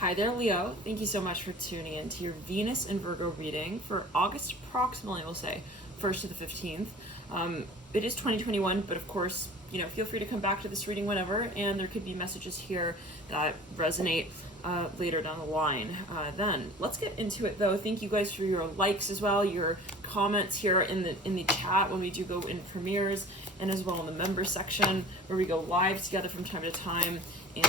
Hi there, Leo. Thank you so much for tuning in to your Venus and Virgo reading for August, approximately, we'll say, 1st to the 15th. It is 2021, but of course, feel free to come back to this reading whenever, and there could be messages here that resonate later down the line. Then let's get into it, though. Thank you guys for your likes as well, your comments here in the chat when we do go in premieres, and as well in the member section where we go live together from time to time.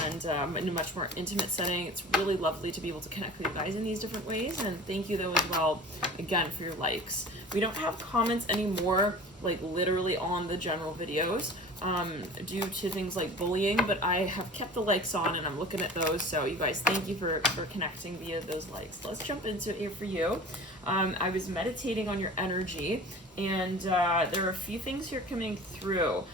And in a much more intimate setting. It's really lovely to be able to connect with you guys in these different ways. And thank you, though, as well, again, for your likes. We don't have comments anymore, like literally on the general videos, due to things like bullying, but I have kept the likes on and I'm looking at those. So you guys, thank you for connecting via those likes. Let's jump into it here for you. I was meditating on your energy, and there are a few things here coming through.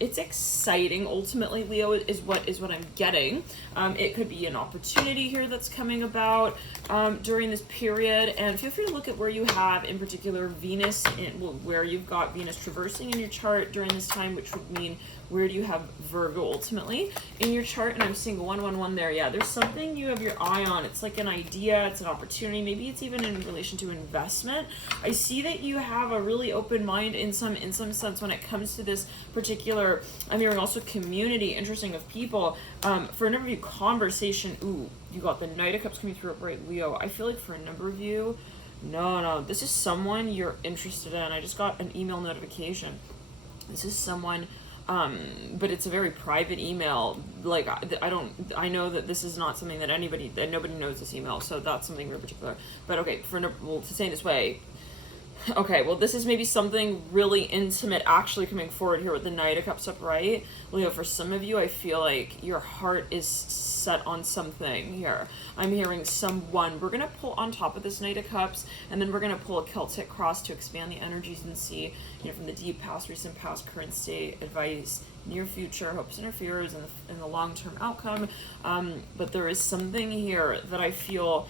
It's exciting. Ultimately, Leo, is what I'm getting. It could be an opportunity here that's coming about during this period, and feel free to look at where you have, in particular, Venus, where you've got Venus traversing in your chart during this time, which would mean where do you have Virgo ultimately in your chart. And I'm seeing 111 there. Yeah, there's something you have your eye on. It's like an idea, it's an opportunity, maybe it's even in relation to investment. I see that you have a really open mind in some sense when it comes to this particular, I'm hearing also community, interesting, of people. For a number of you, conversation. Ooh, you got the Knight of Cups coming through upright, Leo. I feel like for a number of you, no, this is someone you're interested in. I just got an email notification. This is someone, but it's a very private email. Like, I know that this is not something that nobody knows this email, so that's something very particular. But okay, to say it this way, okay, well, this is maybe something really intimate actually coming forward here with the Knight of Cups upright. Leo, for some of you, I feel like your heart is set on something here. I'm hearing someone. We're going to pull on top of this Knight of Cups, and then we're going to pull a Celtic cross to expand the energies and see, from the deep past, recent past, current state, advice, near future, hopes and fears, and the long-term outcome. But there is something here that I feel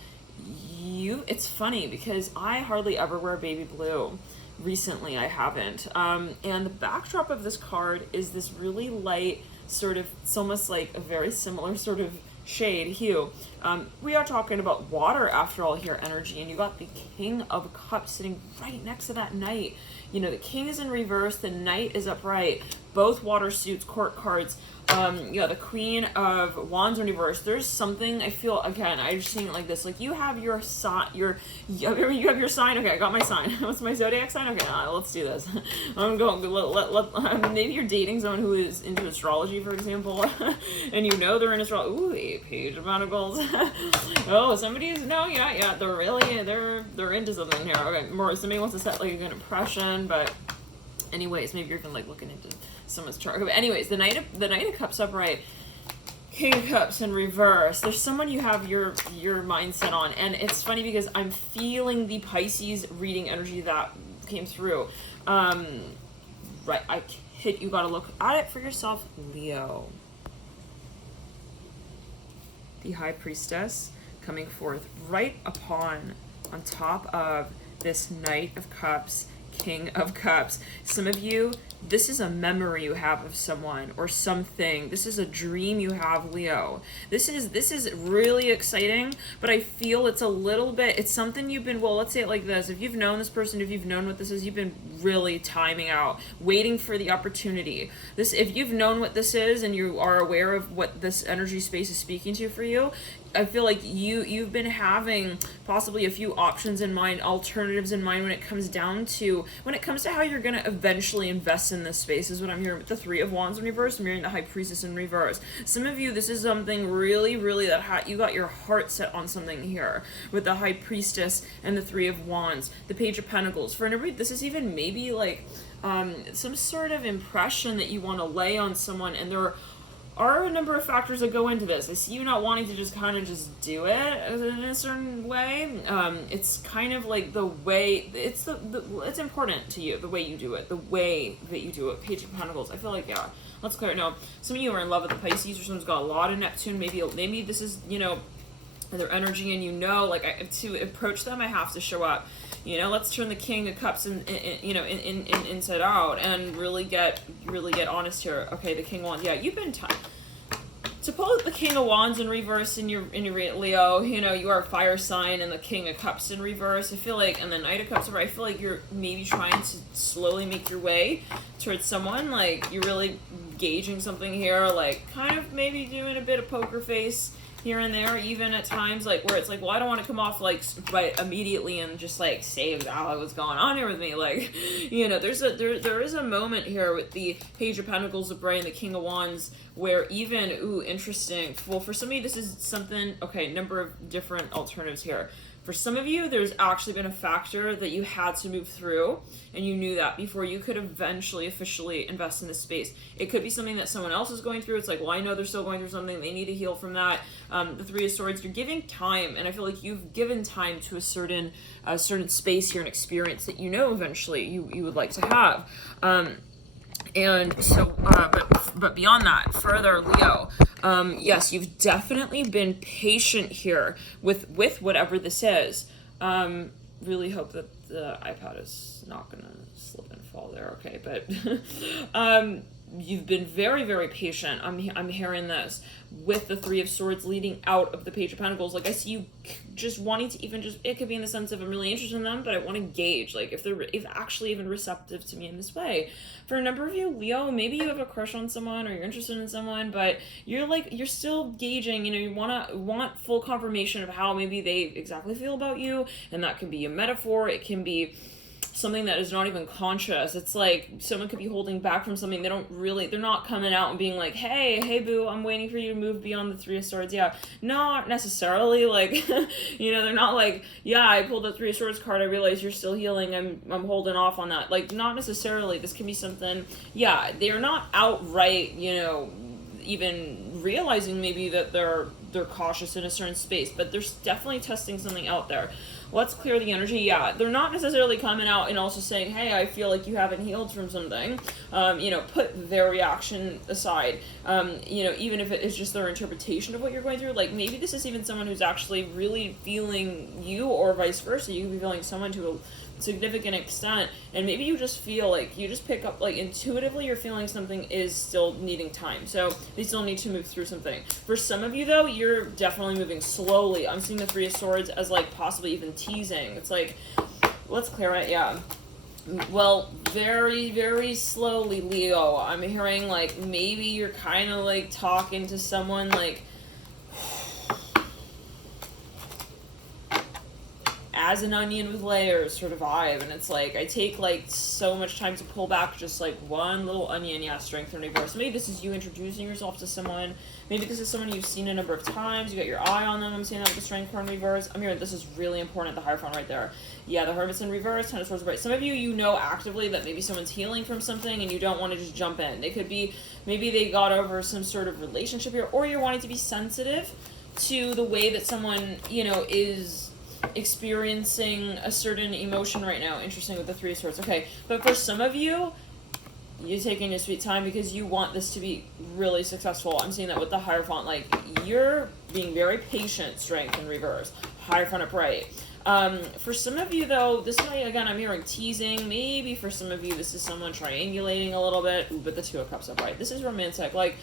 it's funny because I hardly ever wear baby blue. Recently I haven't, and the backdrop of this card is this really light sort of, it's almost like a very similar sort of shade hue. We are talking about water after all here, energy, and you got the King of Cups sitting right next to that Knight. The King is in reverse, the Knight is upright, both water suits, court cards. The Queen of Wands in reverse. There's something I feel, again, I'm just seeing it like this. Like, you have your sign, you have your sign. Okay, I got my sign. What's my zodiac sign? Okay, let's do this. I'm going, maybe you're dating someone who is into astrology, for example, and they're in astrology. Ooh, Page of Pentacles. Oh, they're into something here. Okay, more, somebody wants to set like a good impression, but anyways, maybe you're even like looking into someone's chart. But anyways, the Knight of Cups upright, King of Cups in reverse. There's someone you have your mindset on, and it's funny because I'm feeling the Pisces reading energy that came through. Right, you gotta look at it for yourself, Leo. The High Priestess coming forth right on top of this Knight of Cups, King of Cups. Some of you, this is a memory you have of someone or something. This is a dream you have, Leo. This is really exciting, but I feel it's a little bit, it's something you've been, well, let's say it like this. If you've known this person, if you've known what this is, you've been really timing out, waiting for the opportunity. If you've known what this is and you are aware of what this energy space is speaking to for you, I feel like you've been having possibly a few options in mind, alternatives in mind when it comes to how you're going to eventually invest in this space, is what I'm hearing with the Three of Wands in reverse. I'm hearing the High Priestess in reverse. Some of you, this is something really, really that you got your heart set on something here with the High Priestess and the Three of Wands, the Page of Pentacles. For anybody, this is even maybe like some sort of impression that you want to lay on someone, and there are a number of factors that go into this. I see you not wanting to just kind of just do it in a certain way. It's kind of like the way, it's important to you, the way you do it, the way that you do it. Page of Pentacles. I feel like, yeah, let's clear it. No, some of you are in love with the Pisces, or someone's got a lot of Neptune. Maybe this is, their energy, and like to approach them, I have to show up. Let's turn the King of Cups inside out and really get honest here. Okay, the King of Wands. Yeah, you've been To pull the King of Wands in reverse in your Leo, you know, you are a fire sign, and the King of Cups in reverse. I feel like, and the Knight of Cups, I feel like you're maybe trying to slowly make your way towards someone. Like, you're really gauging something here, like kind of maybe doing a bit of poker face here and there, even at times, like where it's like, well, I don't want to come off like right immediately and just like say exactly what's going on here with me. Like, you know, there is a moment here with the Page of Pentacles, the Bright, and the King of Wands, where even, ooh, interesting. Well, for some of you, this is something, okay, number of different alternatives here. For some of you, there's actually been a factor that you had to move through, and you knew that before you could eventually officially invest in this space. It could be something that someone else is going through. It's like, well, I know they're still going through something. They need to heal from that. The Three of Swords, you're giving time, and I feel like you've given time to a certain space here and experience that you know eventually you would like to have. And so, but beyond that, further, Leo, yes, you've definitely been patient here with whatever this is. Really hope that the iPad is not gonna slip and fall there. Okay, but you've been very, very patient. I'm hearing this with the Three of Swords leading out of the Page of Pentacles. Like, I see you just wanting to even just, it could be in the sense of I'm really interested in them, but I want to gauge, like, if they're actually even receptive to me in this way. For a number of you, Leo, maybe you have a crush on someone or you're interested in someone, but you're still gauging, you know, you want full confirmation of how maybe they exactly feel about you, and that can be a metaphor, it can be something that is not even conscious. It's like someone could be holding back from something. They're not coming out and being like, hey boo, I'm waiting for you to move beyond the Three of Swords. Yeah, not necessarily, like, you know, they're not like, yeah, I pulled the Three of Swords card, I realize you're still healing, I'm holding off on that. Like, not necessarily. This can be something, yeah, they're not outright, you know, even realizing maybe that they're cautious in a certain space, but they're definitely testing something out there. Let's clear the energy. Yeah, they're not necessarily coming out and also saying, hey, I feel like you haven't healed from something. You know, put their reaction aside. You know, even if it is just their interpretation of what you're going through, like maybe this is even someone who's actually really feeling you, or vice versa. You could be feeling someone to a significant extent, and maybe you just feel like you just pick up, like, intuitively you're feeling something is still needing time, so they still need to move through something. For some of you though, you're definitely moving slowly. I'm seeing the Three of Swords as like possibly even teasing. It's like, let's clear it. Yeah, well, very, very slowly, Leo. I'm hearing like maybe you're kind of like talking to someone like as an onion with layers sort of vibe, and it's like I take like so much time to pull back just like one little onion. Yeah, strength and reverse. Maybe this is you introducing yourself to someone. Maybe this is someone you've seen a number of times. You got your eye on them. I'm seeing that with the strength card in reverse. I'm hearing this is really important, the Hierophant right there. Yeah, the Hermit's in reverse, Ten of Swords bright. Some of you know actively that maybe someone's healing from something and you don't want to just jump in. They could be, maybe they got over some sort of relationship here, or you're wanting to be sensitive to the way that someone, you know, is experiencing a certain emotion right now. Interesting with the Three of Swords. Okay, but for some of you, you're taking your sweet time because you want this to be really successful. I'm seeing that with the Hierophant. Like, you're being very patient, strength in reverse. Hierophant upright. For some of you though, this might, again, I'm hearing teasing. Maybe for some of you, this is someone triangulating a little bit. Ooh, but the Two of Cups upright. This is romantic. Like,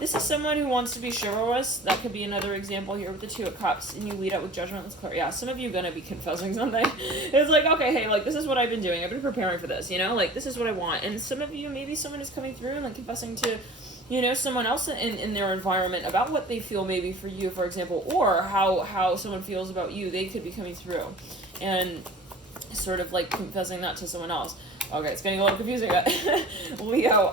this is someone who wants to be chivalrous. That could be another example here with the Two of Cups. And you lead out with judgment. Let's clear. Yeah, some of you are going to be confessing something. It's like, okay, hey, like, this is what I've been doing. I've been preparing for this, you know? Like, this is what I want. And some of you, maybe someone is coming through and, like, confessing to, you know, someone else in their environment about what they feel maybe for you, for example, or how someone feels about you. They could be coming through and sort of, like, confessing that to someone else. Okay, it's getting a little confusing. Leo,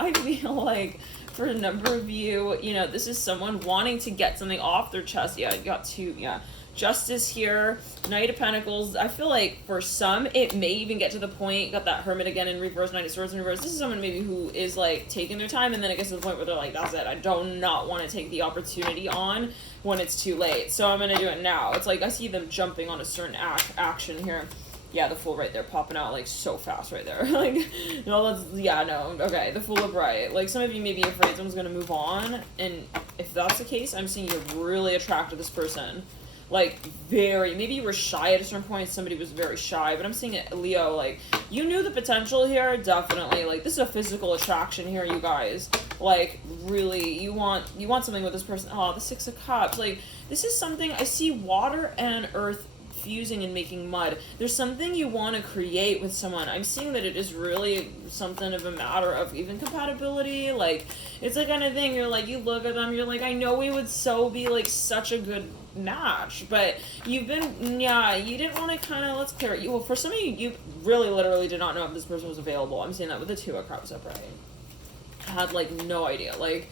I feel like for a number of you, you know, this is someone wanting to get something off their chest. Yeah, you got two, yeah. Justice here, Knight of Pentacles. I feel like for some, it may even get to the point, got that Hermit again in reverse, Knight of Swords in reverse. This is someone maybe who is like taking their time, and then it gets to the point where they're like, that's it, I do not want to take the opportunity on when it's too late. So I'm going to do it now. It's like I see them jumping on a certain action here. Yeah, the Fool right there popping out like so fast right there. Like, no, that's, yeah, no, okay, the Fool upright. Like, some of you may be afraid someone's gonna move on, and if that's the case, I'm seeing you're really attracted to this person. like maybe you were shy at a certain point, somebody was very shy, but I'm seeing it, Leo, like you knew the potential here, definitely. Like this is a physical attraction here, you guys. Like really, you want something with this person. Oh, the Six of Cups. Like this is something, I see water and earth fusing and making mud. There's something you want to create with someone. I'm seeing that it is really something of a matter of even compatibility. Like it's the kind of thing you're like, you look at them, you're like, I know we would so be like such a good match, but you've been, yeah, you didn't want to kind of, let's clear it. Well, for some of you, you really literally did not know if this person was available. I'm seeing that with the Two of Cups upright. Had like no idea. Like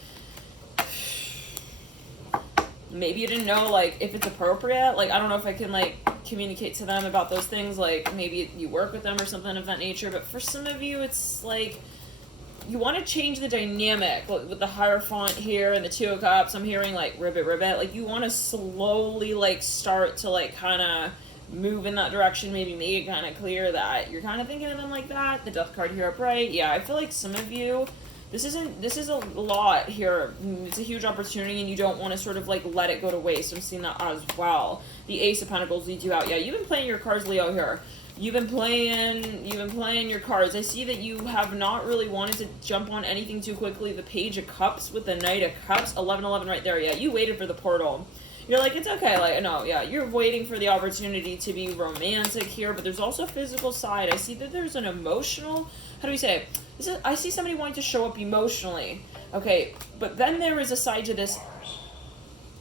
maybe you didn't know like if it's appropriate. Like I don't know if I can like communicate to them about those things. Like maybe you work with them or something of that nature. But for some of you, it's like you want to change the dynamic. Like, with the Hierophant here and the Two of Cups, I'm hearing like ribbit. Like you want to slowly like start to like kind of move in that direction. Maybe make it kind of clear that you're kind of thinking of them like that. The Death card here upright. Yeah, I feel like some of you, this is a lot here. It's a huge opportunity and you don't want to sort of like let it go to waste. I'm seeing that as well. The Ace of Pentacles leads you out. Yeah, you've been playing your cards, Leo, here. You've been playing your cards. I see that you have not really wanted to jump on anything too quickly. The Page of Cups with the Knight of Cups, 11-11 right there. Yeah, you waited for the portal. You're like, it's okay. Like, no, yeah, you're waiting for the opportunity to be romantic here, but there's also a physical side. I see that there's an emotional, how do we say it? I see somebody wanting to show up emotionally. Okay, but then there is a side to this.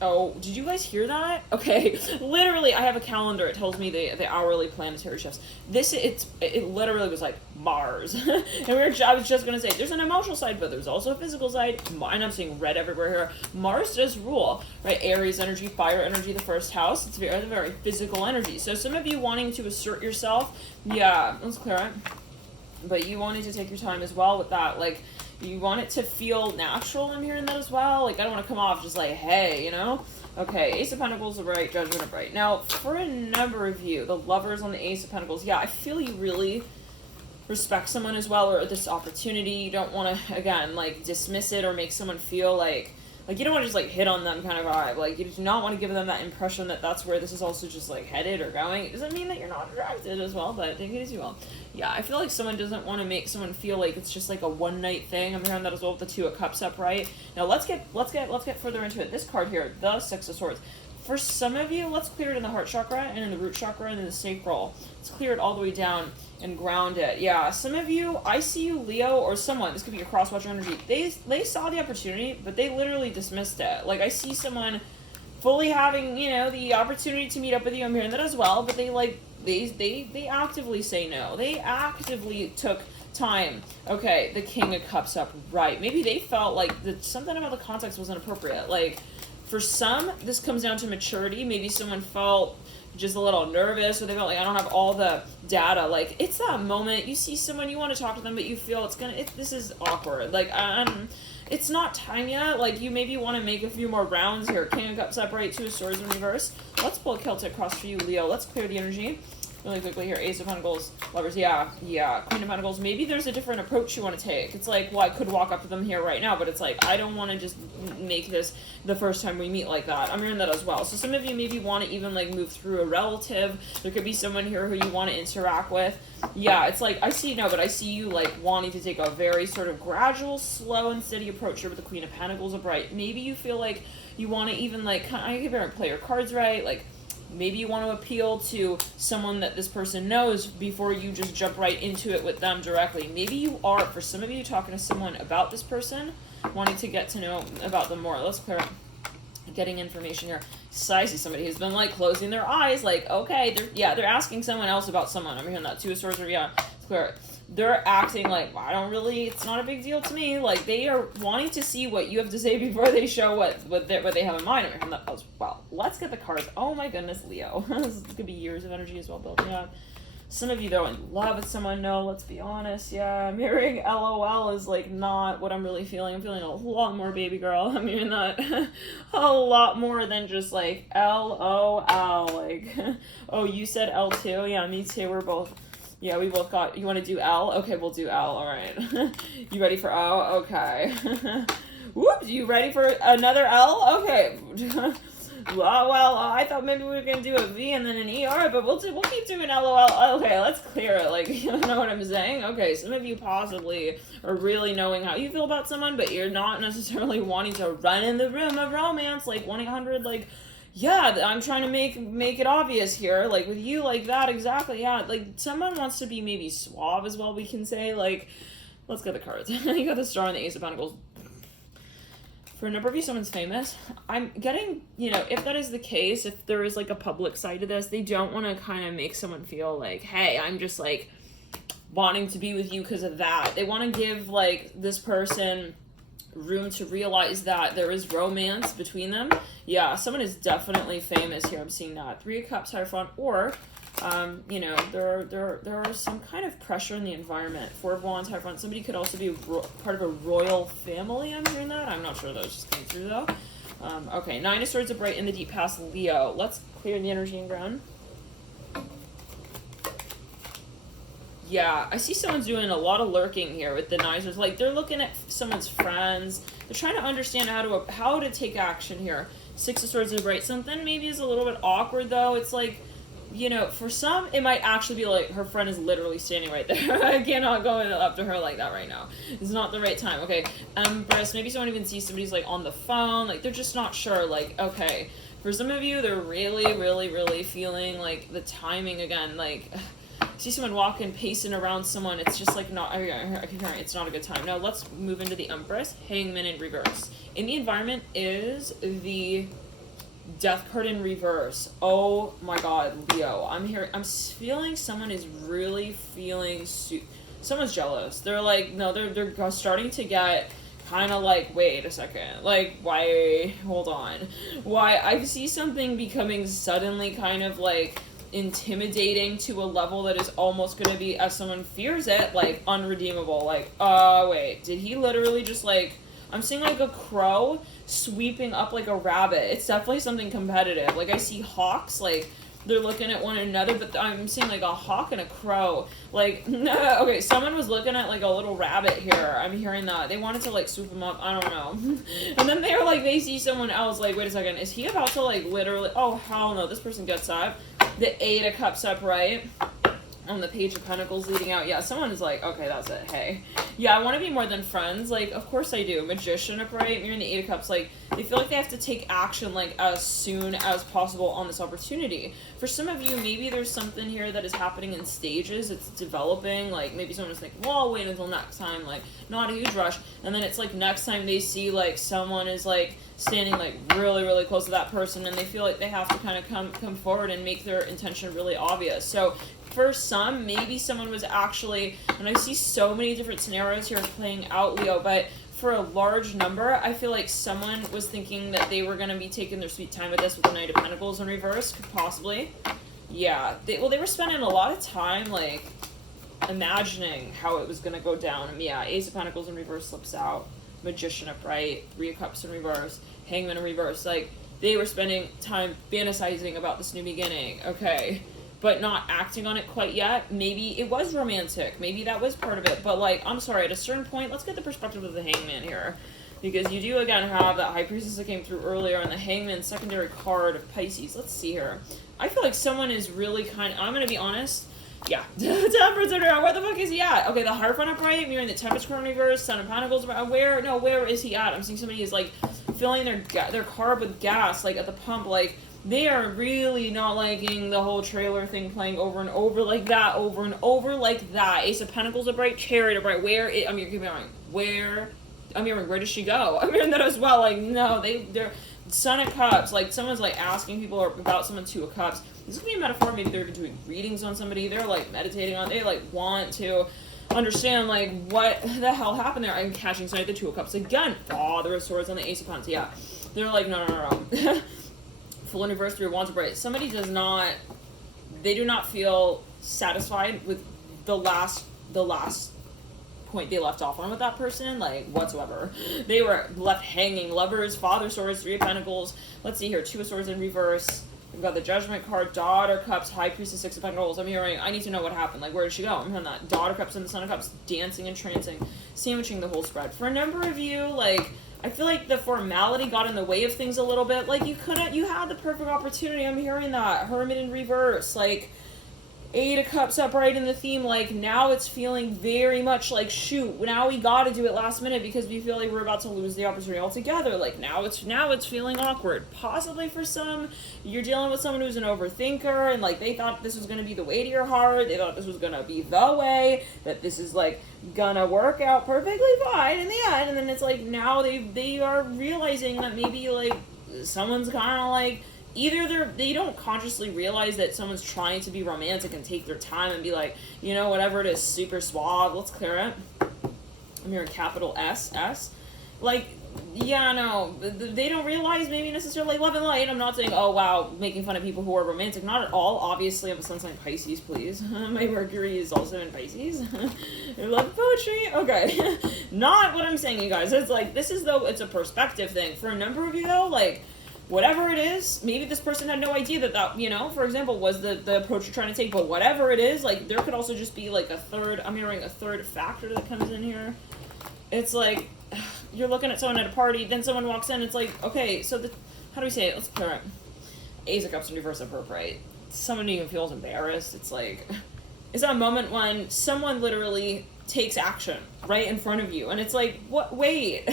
Oh, did you guys hear that? Okay, literally, I have a calendar. It tells me the hourly planetary shifts. It literally was like Mars, and I was just gonna say there's an emotional side, but there's also a physical side. And I'm seeing red everywhere here. Mars does rule, right? Aries energy, fire energy, the first house. It's very, very physical energy. So some of you wanting to assert yourself, yeah, let's clear it. But you wanted to take your time as well with that, like. You want it to feel natural. I'm hearing that as well. Like, I don't want to come off just like, hey, you know? Okay, Ace of Pentacles upright, Judgment upright. Now, for a number of you, the lovers on the Ace of Pentacles, yeah, I feel you really respect someone as well, or this opportunity. You don't want to, again, like, dismiss it or make someone feel like you don't want to just, like, hit on them kind of vibe. Like, you do not want to give them that impression that that's where this is also just, like, headed or going. It doesn't mean that you're not attracted as well, but take it as you will. Yeah, I feel like someone doesn't want to make someone feel like it's just, like, a one-night thing. I'm hearing that as well with the Two of Cups upright. Now, let's get further into it. This card here, the Six of Swords. For some of you, let's clear it in the heart chakra and in the root chakra and in the sacral. Let's clear it all the way down and ground it. Yeah, some of you, I see you, Leo, or someone, this could be your cross-watcher energy, they saw the opportunity, but they literally dismissed it. Like, I see someone fully having, you know, the opportunity to meet up with you. I'm hearing that as well, but they, like, they actively say no. They actively took time. Okay, the King of Cups up right. Maybe they felt like something about the context wasn't appropriate. Like, for some, this comes down to maturity. Maybe someone felt just a little nervous, or they felt like, I don't have all the data. Like, it's that moment, you see someone, you want to talk to them, but you feel this is awkward. Like, it's not time yet. Like, you maybe want to make a few more rounds here. King of Cups upright, Two of Swords in reverse. Let's pull a Celtic cross for you, Leo. Let's clear the energy really quickly here. Ace of Pentacles, Lovers, yeah. Queen of Pentacles. Maybe there's a different approach you want to take. It's like, well, I could walk up to them here right now, but it's like, I don't want to just make this the first time we meet like that. I'm hearing that as well. So some of you maybe want to even, like, move through a relative. There could be someone here who you want to interact with. Yeah, it's like, I see you, like, wanting to take a very sort of gradual, slow, and steady approach here with the Queen of Pentacles upright. Maybe you feel like you want to even, like, I can play your cards right, like, maybe you want to appeal to someone that this person knows before you just jump right into it with them directly. Maybe you are, for some of you, talking to someone about this person, wanting to get to know about them more. Let's clear up. Getting information here. So I see somebody who's been, like, closing their eyes, like, okay, they're asking someone else about someone. I'm hearing that. Two of Swords, or yeah, let's clear it. They're acting like, it's not a big deal to me. Like, they are wanting to see what you have to say before they show what they have in mind. I'm hearing that as well. Let's get the cards. Oh my goodness, Leo. This could be years of energy as well building up. Some of you, though, in love with someone. No, let's be honest. Yeah, I'm hearing LOL is, like, not what I'm really feeling. I'm feeling a lot more baby girl. I'm hearing that a lot more than just, like, LOL. Like, oh, you said L too? Yeah, me too. We're both... Yeah, we both got... You want to do L? Okay, we'll do L. All right. You ready for O? Okay. Whoops, you ready for another L? Okay. well, I thought maybe we were gonna do a V and then an ER, but we'll keep doing LOL. Okay, let's clear it. Like, you know what I'm saying? Okay, some of you possibly are really knowing how you feel about someone, but you're not necessarily wanting to run in the room of romance, like 1-800, like, yeah, I'm trying to make it obvious here, like, with you, like that, exactly, yeah, like, someone wants to be maybe suave as well, we can say, like, let's get the cards. You got the Star and the Ace of Pentacles. For a number of you, someone's famous. I'm getting, you know, if that is the case, if there is, like, a public side to this, they don't want to kind of make someone feel like, hey, I'm just, like, wanting to be with you because of that. They want to give, like, this person room to realize that there is romance between them. Yeah, someone is definitely famous here. I'm seeing that. 3 of Cups, Hierophant, or you know, there are some kind of pressure in the environment. 4 of Wands, Hierophant. Somebody could also be part of a royal family. I'm hearing that. I'm not sure that was just coming through though. Okay, 9 of Swords, a Bright in the Deep past, Leo. Let's clear the energy and ground. Yeah, I see someone's doing a lot of lurking here with the 9s. Like, they're looking at someone's friends. They're trying to understand how to take action here. 6 of Swords is right. Something maybe is a little bit awkward, though. It's like, you know, for some, it might actually be like her friend is literally standing right there. I cannot go up to her like that right now. It's not the right time. Okay, Empress. Maybe someone even sees somebody's, like, on the phone. Like, they're just not sure. Like, okay. For some of you, they're really, really, really feeling, like, the timing again. Like, see someone walking, pacing around someone, it's just like not, it's not a good time. Now let's move into the Empress, Hangman in reverse. In the environment is the Death card in reverse. Oh my god, Leo. I'm feeling someone is really feeling, someone's jealous. They're like, no, they're starting to get kind of like, wait a second, like, why, hold on. Why, I see something becoming suddenly kind of like, intimidating to a level that is almost going to be, as someone fears it, like, unredeemable. Like, wait, did he literally just, like, I'm seeing, like, a crow sweeping up like a rabbit. It's definitely something competitive. Like, I see hawks, like, they're looking at one another, but I'm seeing, like, a hawk and a crow. Like, no, okay, someone was looking at, like, a little rabbit here. I'm hearing that. They wanted to, like, swoop him up. I don't know. And then they're, like, they see someone else, like, wait a second, is he about to, like, literally, oh, hell no, this person gets up. The 8 of Cups upright. On the Page of Pentacles leading out. Yeah, someone is like, okay, that's it. Hey. Yeah, I want to be more than friends. Like, of course I do. Magician upright. You're in the 8 of Cups. Like, they feel like they have to take action, like, as soon as possible on this opportunity. For some of you, maybe there's something here that is happening in stages. It's developing. Like, maybe someone is like, well, I'll wait until next time. Like, not a huge rush. And then it's like next time they see, like, someone is, like, standing, like, really, really close to that person, and they feel like they have to kind of come forward and make their intention really obvious. So, for some, maybe someone was actually, and I see so many different scenarios here playing out, Leo, but for a large number, I feel like someone was thinking that they were going to be taking their sweet time with this with the Knight of Pentacles in reverse, possibly. Yeah, they were spending a lot of time, like, imagining how it was going to go down. And yeah, Ace of Pentacles in reverse slips out, Magician upright, 3 of Cups in reverse, Hangman in reverse. Like, they were spending time fantasizing about this new beginning. Okay. But not acting on it quite yet. Maybe it was romantic. Maybe that was part of it. But, like, I'm sorry, at a certain point, let's get the perspective of the Hangman here. Because you do, again, have that High Priestess that came through earlier and the Hangman secondary card of Pisces. Let's see here. I feel like someone is really kind of, I'm going to be honest. Yeah. Temperance, where the fuck is he at? Okay, the Hierophant upright, mirroring the Tempest card in reverse, Son of Pentacles, where is he at? I'm seeing somebody is, like, filling their car with gas, like, at the pump, like, they are really not liking the whole trailer thing playing over and over like that, over and over like that. Ace of Pentacles upright, Chariot upright. Where does she go? I'm hearing that as well. Like, no, they're Son of Cups. Like, someone's, like, asking people about someone 2 of Cups. This could be a metaphor. Maybe they're doing readings on somebody. They're, like, meditating on. They, like, want to understand, like, what the hell happened there. I'm catching sight of the 2 of Cups again. Father of Swords on the Ace of Pentacles. Yeah, they're like, no. Full anniversary of Wands upright. Somebody they do not feel satisfied with the last point they left off on with that person, like, whatsoever. They were left hanging. Lovers, Father of Swords, 3 of Pentacles. Let's see here, 2 of Swords in reverse. We've got the Judgment card, Daughter Cups, High Priestess, 6 of Pentacles. I'm hearing, I need to know what happened. Like, where did she go? I'm hearing that. Daughter Cups and the Son of Cups, dancing and trancing, sandwiching the whole spread. For a number of you, like, I feel like the formality got in the way of things a little bit. Like, you had the perfect opportunity. I'm hearing that. Hermit in reverse. Like, Eight of Cups upright in the theme. Like, now it's feeling very much like, shoot, now we gotta do it last minute because we feel like we're about to lose the opportunity altogether. Like, now it's feeling awkward. Possibly for some, you're dealing with someone who's an overthinker, and, like, they thought this was gonna be the way to your heart. They thought this was gonna be the way, that this is, like, gonna work out perfectly fine in the end. And then it's like, now they are realizing that maybe, like, someone's kind of, like, either they don't consciously realize that someone's trying to be romantic and take their time and be like, you know, whatever it is, super suave, let's clear it. I'm hearing capital S. Like, yeah, no, they don't realize maybe necessarily love and light. I'm not saying, oh, wow, making fun of people who are romantic. Not at all. Obviously, I'm a sun sign Pisces, please. My Mercury is also in Pisces. I love poetry. Okay. Not what I'm saying, you guys. It's like, this is, though, it's a perspective thing. For a number of you, though, like, whatever it is, maybe this person had no idea that, you know, for example, was the approach you're trying to take, but whatever it is, like, there could also just be, like, I'm hearing a third factor that comes in here. It's like, you're looking at someone at a party, then someone walks in, it's like, okay, so how do we say it? Let's clear it. Ace of Cups in reverse appropriate. Someone even feels embarrassed. It's like, it's that moment when someone literally takes action right in front of you, and it's like, what, wait,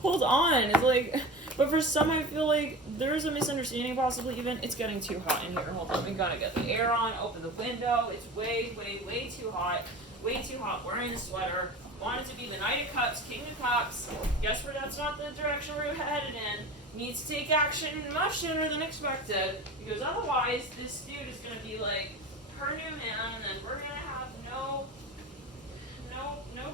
hold on. It's like, but for some, I feel like there's a misunderstanding, possibly even. It's getting too hot in here. Hold on, we gotta get the air on, open the window. It's way, way, way too hot. Way too hot. Wearing a sweater. Want it to be the Knight of Cups, King of Cups. Guess where that's not the direction we're headed in. Needs to take action much sooner than expected. Because otherwise, this dude is gonna be like her new man, and then we're gonna have no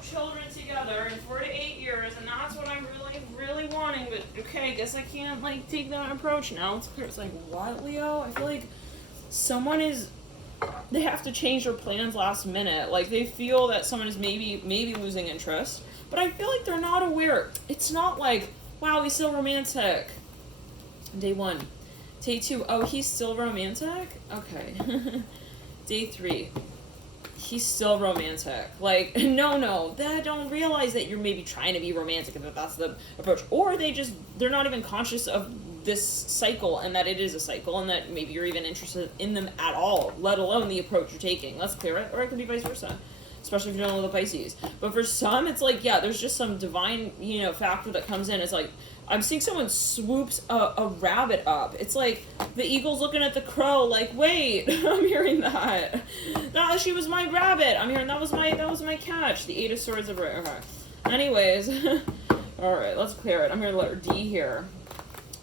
children together in 4 to 8 years, and that's what I'm really, really wanting. But okay, I guess I can't, like, take that approach now. It's clear. It's like, what, Leo? I feel like someone is, they have to change their plans last minute. Like, they feel that someone is maybe losing interest, but I feel like they're not aware. It's not like, wow, he's still romantic. Day 1. Day 2, oh, he's still romantic? Okay. Day 3. He's still romantic. Like, no, they don't realize that you're maybe trying to be romantic and that that's the approach. Or they're not even conscious of this cycle and that it is a cycle and that maybe you're even interested in them at all, let alone the approach you're taking. Let's clear it. Or it could be vice versa, especially if you don't know the Pisces. But for some, it's like, yeah, there's just some divine, you know, factor that comes in. It's like, I'm seeing someone swoops a rabbit up. It's like the eagle's looking at the crow like, wait, I'm hearing that. She was my rabbit. I'm hearing that was my catch. The 8 of Swords of okay. Anyways, all right, let's clear it. I'm hearing letter D here.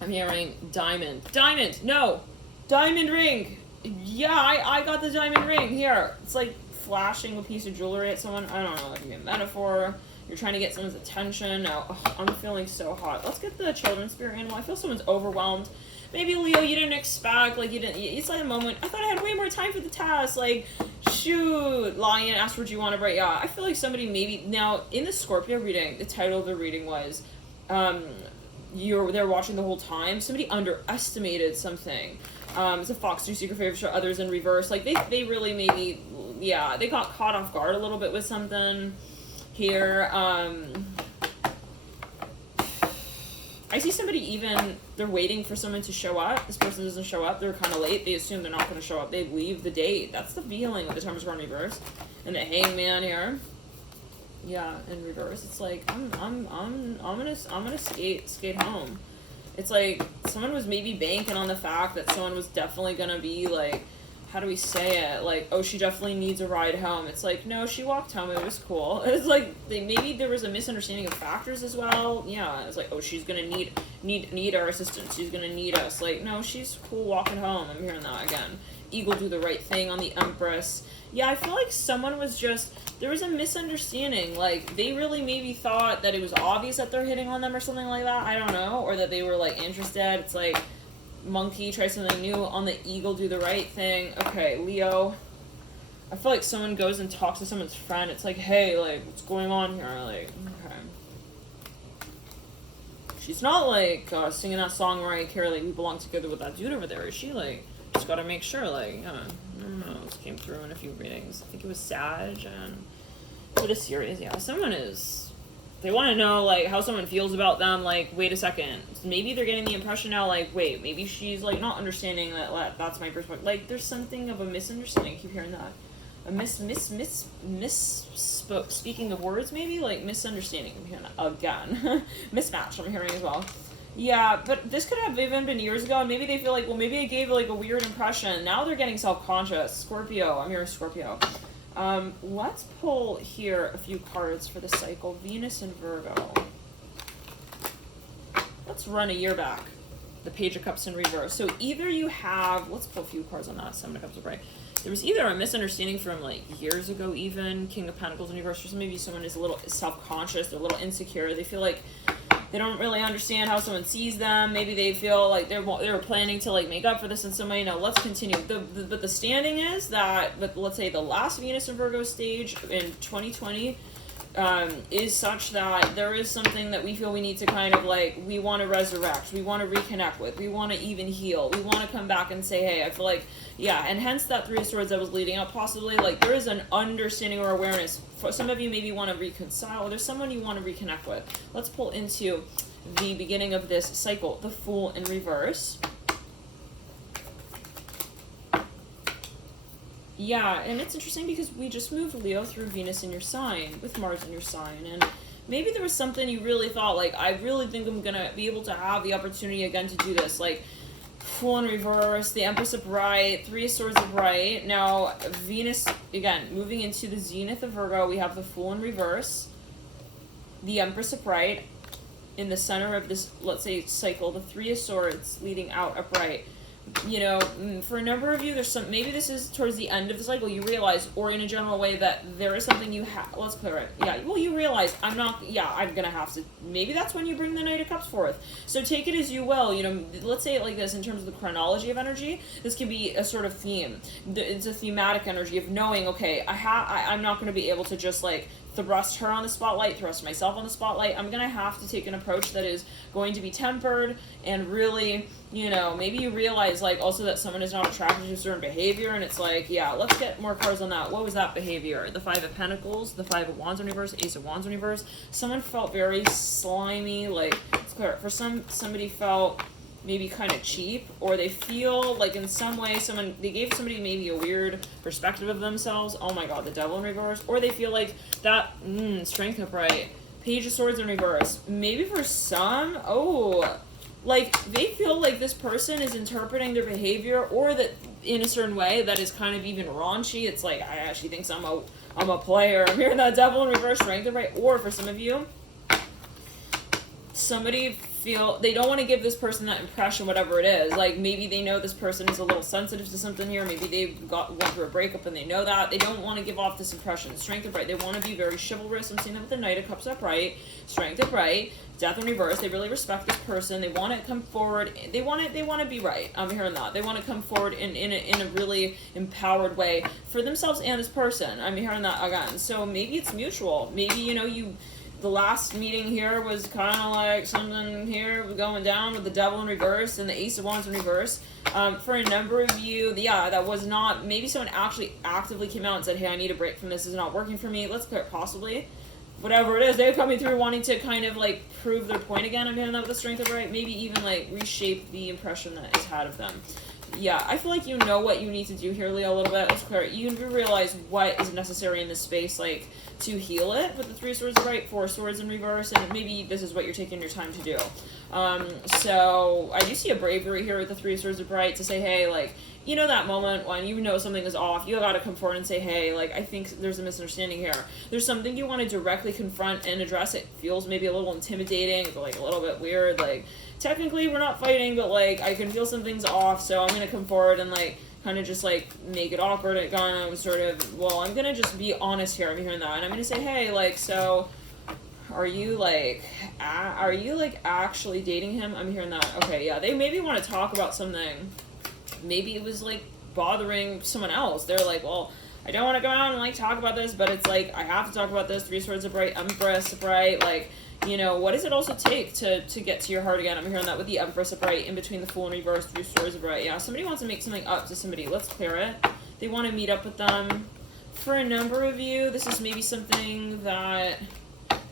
I'm hearing diamond. Diamond, no. Diamond ring. Yeah, I got the diamond ring here. It's like flashing a piece of jewelry at someone. I don't know, that can be a metaphor. You're trying to get someone's attention. Now, I'm feeling so hot. Let's get the children's spirit animal. I feel someone's overwhelmed. Maybe, Leo, you didn't expect, like, it's like a moment. I thought I had way more time for the task. Like, shoot, Lion, ask what you want to write. Yeah, I feel like somebody maybe, now, in the Scorpio reading, the title of the reading was, they're watching the whole time. Somebody underestimated something. It's a fox, do secret favors for others in reverse. Like, they really maybe, yeah, they got caught off guard a little bit with something here. I see somebody even, they're waiting for someone to show up. This person doesn't show up. They're kind of late. They assume they're not going to show up. They leave the date. That's the feeling with the Temperance card in reverse. And the Hangman here. Yeah, in reverse. It's like, I'm gonna skate home. It's like someone was maybe banking on the fact that someone was definitely gonna be like, how do we say it? Like, oh, she definitely needs a ride home. It's like, no, she walked home. It was cool. It's like maybe there was a misunderstanding of factors as well. Yeah, it's like, oh, she's gonna need our assistance. She's gonna need us. Like, no, she's cool walking home. I'm hearing that again. Eagle do the right thing on the Empress. Yeah, I feel like someone was just, there was a misunderstanding. Like, they really maybe thought that it was obvious that they're hitting on them or something like that. I don't know. Or that they were, like, interested. It's like, monkey, try something new. On the eagle, do the right thing. Okay, Leo. I feel like someone goes and talks to someone's friend. It's like, hey, like, what's going on here? Like, okay. She's not, like, singing that song Mariah Carey, like, we belong together with that dude over there. Is she, like, just gotta make sure, like, I don't know, this came through in a few readings. I think it was Sag, and for the series, yeah, someone is they want to know, like, how someone feels about them. Like, wait a second. Maybe they're getting the impression now, like, wait, maybe she's, like, not understanding that that's my perspective. Like, there's something of a misunderstanding. I keep hearing that. Speaking of words, maybe? Like, misunderstanding. I'm hearing that again. Mismatch, I'm hearing as well. Yeah, but this could have even been years ago, and maybe they feel like, well, maybe I gave, like, a weird impression. Now they're getting self-conscious. Scorpio. I'm hearing Scorpio. Let's pull here a few cards for the cycle. Venus and Virgo. Let's run a year back. The Page of Cups in reverse. So either you have, let's pull a few cards on that. Seven of Cups, right? There was either a misunderstanding from, like, years ago even, King of Pentacles in reverse, or so maybe someone is a little self-conscious, they're a little insecure, they feel like they don't really understand how someone sees them, maybe they feel like they were planning to, like, make up for this in some way. No, let's continue. But the standing is that, but let's say the last Venus and Virgo stage in 2020 is such that there is something that we feel we need to kind of, like, we want to resurrect, we want to reconnect with, we want to even heal, we want to come back and say, hey, I feel like, yeah, and hence that Three of Swords that was leading up, possibly, like, there is an understanding or awareness. For some of you maybe want to reconcile, or there's someone you want to reconnect with. Let's pull into the beginning of this cycle, the Fool in reverse. Yeah, and it's interesting because we just moved Leo through Venus in your sign, with Mars in your sign, and maybe there was something you really thought, like, I really think I'm going to be able to have the opportunity again to do this, like, Fool in reverse, the Empress upright, Three of Swords upright. Now, Venus, again, moving into the zenith of Virgo, we have the Fool in reverse, the Empress upright, in the center of this, let's say, cycle, the Three of Swords leading out upright. You know, for a number of you, there's some, maybe this is towards the end of the cycle, you realize, or in a general way, that there is something you have, let's clear it, yeah, well, you realize, I'm gonna have to, maybe that's when you bring the Knight of Cups forth, so take it as you will, you know, let's say it like this, in terms of the chronology of energy, this can be a sort of theme, it's a thematic energy of knowing, okay, I'm not gonna be able to just, like, thrust her on the spotlight, thrust myself on the spotlight. I'm gonna have to take an approach that is going to be tempered and really, you know, maybe you realize, like, also that someone is not attracted to a certain behavior, and it's like, yeah, let's get more cards on that. What was that behavior? The Five of Pentacles, the Five of Wands in reverse, Ace of Wands in reverse. Someone felt very slimy, like, it's clear. For somebody felt maybe kind of cheap, or they feel like in some way they gave somebody maybe a weird perspective of themselves. Oh my god, the Devil in reverse. Or they feel like that Strength upright, Page of Swords in reverse. Maybe for some, like, they feel like this person is interpreting their behavior, or that in a certain way that is kind of even raunchy. It's like, I actually think I'm a player. I'm hearing that Devil in reverse, Strength upright. Or for some of you, somebody feel they don't want to give this person that impression, whatever it is. Like, maybe they know this person is a little sensitive to something here. Maybe they went through a breakup and they know that. They don't want to give off this impression. Strength upright. They want to be very chivalrous. I'm seeing that with the Knight of Cups upright, Strength upright, Death in reverse. They really respect this person. They want to come forward. They want to be right. I'm hearing that. They want to come forward in a really empowered way for themselves and this person. I'm hearing that again. So maybe it's mutual. Maybe, you know, the last meeting here was kind of like something here going down with the Devil in reverse and the Ace of Wands in reverse. For a number of you, yeah, that was not, maybe someone actually actively came out and said, hey, I need a break from this. This is not working for me. Let's clear it, possibly. Whatever it is, they're coming through wanting to kind of, like, prove their point again. I'm hearing that with the Strength upright. Maybe even, like, reshape the impression that is had of them. Yeah, I feel like you know what you need to do here, Leo, a little bit. Let's clear it. You realize what is necessary in this space, like, to heal it with the Three of Swords upright, Four of Swords in reverse, and maybe this is what you're taking your time to do. So I do see a bravery here with the Three of Swords upright to say, hey, like, you know, that moment when you know something is off, you gotta come forward and say, hey, like, I think there's a misunderstanding here. There's something you want to directly confront and address. It feels maybe a little intimidating, but, like, a little bit weird, like, technically we're not fighting, but, like, I can feel something's off, so I'm gonna come forward and, like, kind of just, like, make it awkward. It kind of sort of, well, I'm gonna just be honest here. I'm hearing that, and I'm gonna say, hey, like, so are you, like, actually dating him? I'm hearing that. Okay, yeah, they maybe want to talk about something. Maybe it was, like, bothering someone else. They're like, well, I don't want to go out and, like, talk about this, but it's like, I have to talk about this. Three Swords upright, Empress upright, like, you know, what does it also take to get to your heart again? I'm hearing that with the Empress upright, in between the Fool in reverse, Three Swords upright. Yeah, somebody wants to make something up to somebody. Let's clear it. They want to meet up with them. For a number of you, this is maybe something that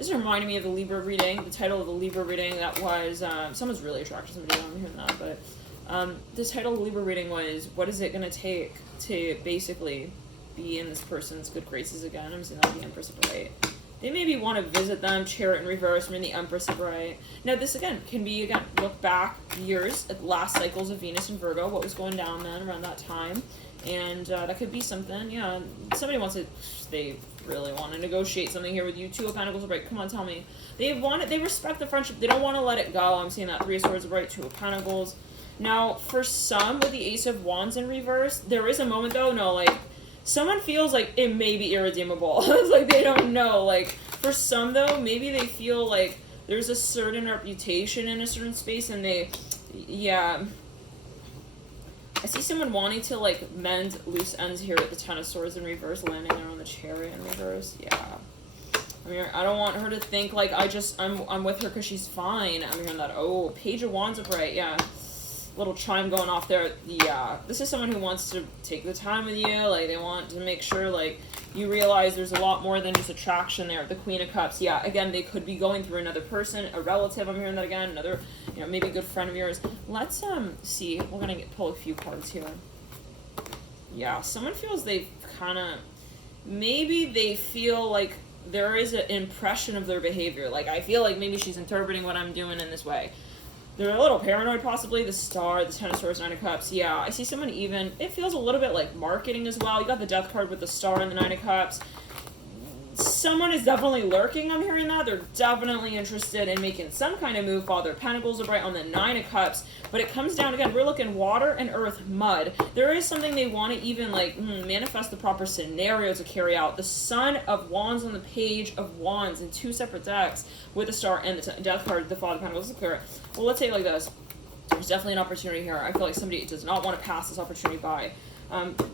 This is reminding me of the Libra reading, the title of the Libra reading that was, someone's really attracted to somebody, I'm hearing that, but the title of the Libra reading was, what is it going to take to basically be in this person's good graces again? I'm seeing that the Empress upright. They maybe want to visit them, Chariot in reverse, or in the Empress upright. Now this again can be, again, look back years at last cycles of Venus and Virgo, what was going down then around that time. And that could be something, yeah, somebody wants to, they really want to negotiate something here with you. Two of Pentacles upright, come on, tell me. They respect the friendship, they don't want to let it go. I'm seeing that Three of Swords upright, Two of Pentacles. Now, for some, with the Ace of Wands in reverse, there is a moment though, no, like, someone feels like it may be irredeemable. It's like they don't know. Like, for some, though, maybe they feel like there's a certain reputation in a certain space, and they, yeah. I see someone wanting to, like, mend loose ends here with the Ten of Swords in reverse, landing there on the Chariot in reverse. Yeah. I mean, I don't want her to think, like, I'm with her because she's fine. I'm hearing that. Oh, Page of Wands upright. Yeah. Little chime going off there. Yeah, this is someone who wants to take the time with you. Like, they want to make sure, like, you realize there's a lot more than just attraction there. The Queen of Cups. Yeah, again, they could be going through another person, a relative. I'm hearing that again. Another, you know, maybe a good friend of yours. Let's see. We're gonna pull a few cards here. Yeah, someone feels they've kind of, maybe they feel like there is an impression of their behavior. Like, I feel like maybe she's interpreting what I'm doing in this way. They're a little paranoid, possibly. The Star, the Ten of Swords, Nine of Cups. Yeah, I see someone even, it feels a little bit like marketing as well. You got the Death card with the Star and the Nine of Cups. Someone is definitely lurking, I'm hearing that. They're definitely interested in making some kind of move. Father of Pentacles upright on the Nine of Cups. But it comes down, again, we're looking water and earth, mud. There is something they want to even, like, manifest the proper scenario to carry out. The Son of Wands on the Page of Wands in two separate decks with the Star and the Death card, the Father of Pentacles. Well, let's say it like this. There's definitely an opportunity here. I feel like somebody does not want to pass this opportunity by.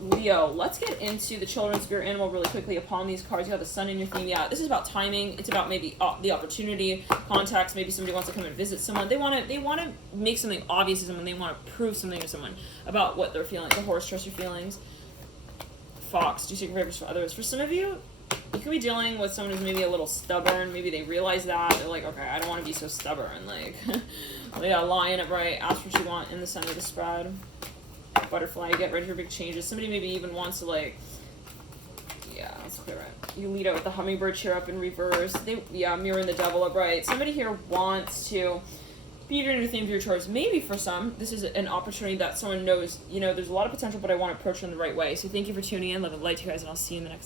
Leo, let's get into the children's spirit animal really quickly upon these cards. You have the sun in your theme. Yeah, this is about timing. It's about maybe the opportunity, context. Maybe somebody wants to come and visit someone. They want to make something obvious to someone. They want to prove something to someone about what they're feeling. The Horse, trust your feelings. Fox, do secret favors for others. For some of you, you could be dealing with someone who's maybe a little stubborn. Maybe they realize that. They're like, okay, I don't want to be so stubborn. Like, yeah, Lion upright. Ask what you want in the center of the spread. Butterfly, get ready for big changes. Somebody maybe even wants to, like, yeah, let's clear it. You lead out with the Hummingbird cheer up in reverse. Mirroring the Devil upright. Somebody here wants to be your new theme for your choice. Maybe for some, this is an opportunity that someone knows, you know, there's a lot of potential, but I want to approach it in the right way. So thank you for tuning in. Love and light to you guys, and I'll see you in the next video.